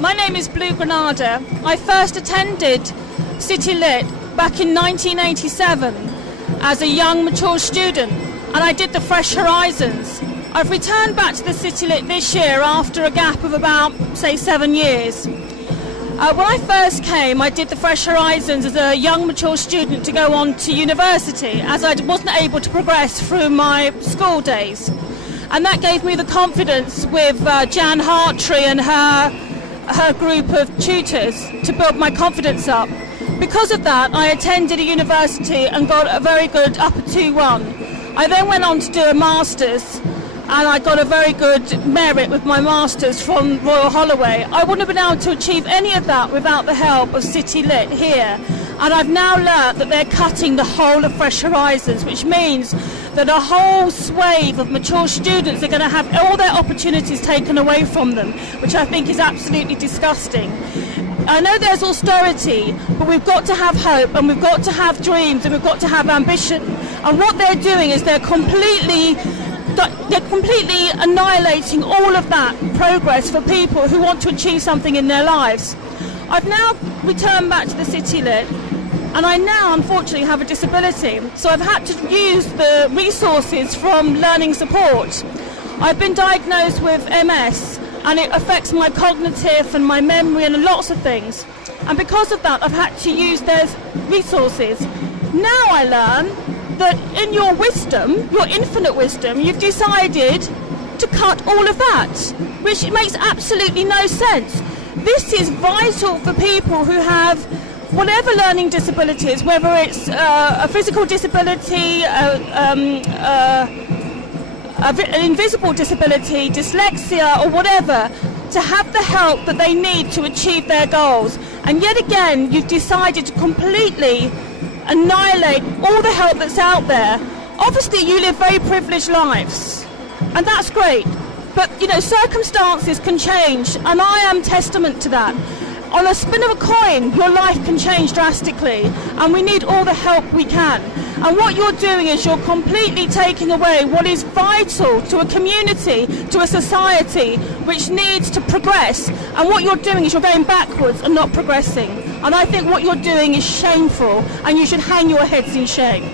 My name is Blue Granada. I first attended City Lit back in 1987 as a young, mature student, and I did the Fresh Horizons. I've returned back to the City Lit this year after a gap of about, say, 7 years. When I first came, I did the Fresh Horizons as a young, mature student to go on to university, as I wasn't able to progress through my school days. And that gave me the confidence with Jan Hartree and her group of tutors to build my confidence up. Because of that, I attended a university and got a very good upper 2-1. I then went on to do a master's, and I got a very good merit with my master's from Royal Holloway. I wouldn't have been able to achieve any of that without the help of City Lit here. And I've now learnt that they're cutting the whole of Fresh Horizons, which means that a whole swathe of mature students are going to have all their opportunities taken away from them, which I think is absolutely disgusting. I know there's austerity, but we've got to have hope, and we've got to have dreams, and we've got to have ambition. And what they're doing is they're completely annihilating all of that progress for people who want to achieve something in their lives. I've now returned back to the City Lit, and I now unfortunately have a disability, so I've had to use the resources from learning support. I've been diagnosed with MS, and it affects my cognitive and my memory and lots of things, and because of that I've had to use those resources. Now I learn that in your wisdom, your infinite wisdom, you've decided to cut all of that, which makes absolutely no sense. This is vital for people who have whatever learning disabilities, whether it's a physical disability, an invisible disability, dyslexia or whatever, to have the help that they need to achieve their goals. And yet again, you've decided to completely annihilate all the help that's out there. Obviously you live very privileged lives, and that's great, but you know, circumstances can change, and I am testament to that. On a spin of a coin, your life can change drastically, and we need all the help we can. And what you're doing is you're completely taking away what is vital to a community, to a society which needs to progress. And what you're doing is you're going backwards and not progressing. And I think what you're doing is shameful, and you should hang your heads in shame.